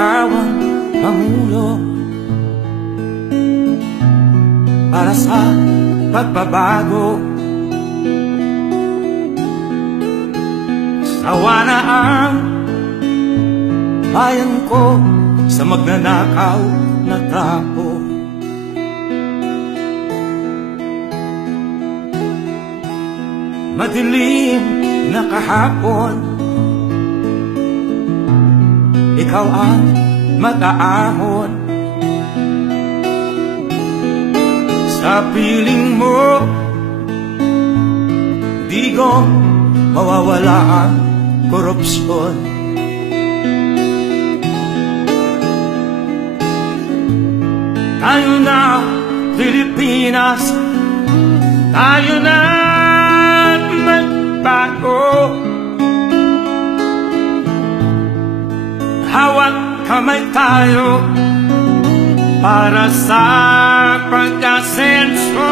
ikaw ang pamulo para sa pagbabago. Sawa na ang bayan ko sa magnanakaw na tao. Madilim na kahapon, ikaw ang mag-aahon. Sa piling mo, di ko mawawala ang korupsyon. Tayo na, Pilipinas, tayo na magbago. Hawak kamay tayo para sa pag-asenso.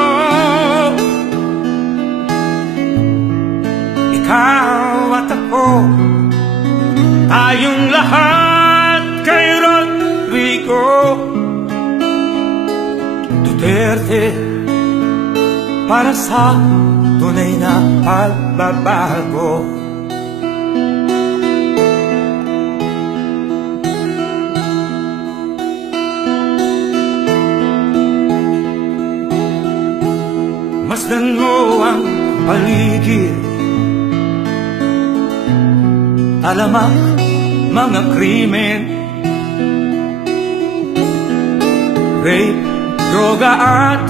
Ikaw at ako, tayong lahat kay Rodrigo Duterte, para sa tunay na pagbabago. Masdan mo ang paligid, alamak mga krimen, rape, droga at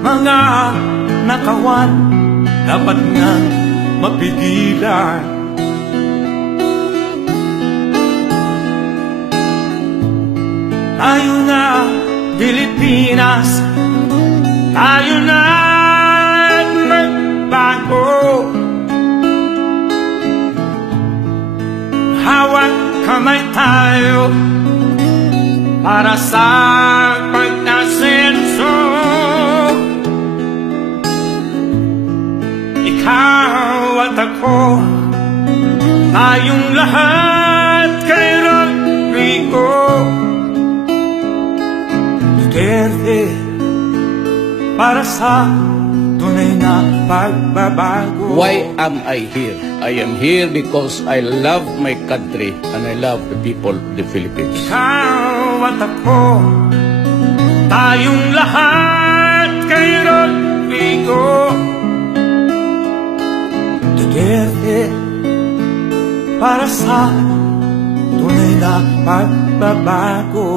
mga nakawan, dapat nga mapigilan. Tayo na, Pilipinas, tayo na magbago. Hawak kamay tayo para sa pag-asenso. Ikaw at ako, tayong lahat kay Rodrigo Duterte, para sa tunay na pagbabago. Why am I here? I am here because I love my country and I love the people of the Philippines. Ikaw at ako, tayong lahat kay Rodrigo Duterte, para sa tunay na pagbabago.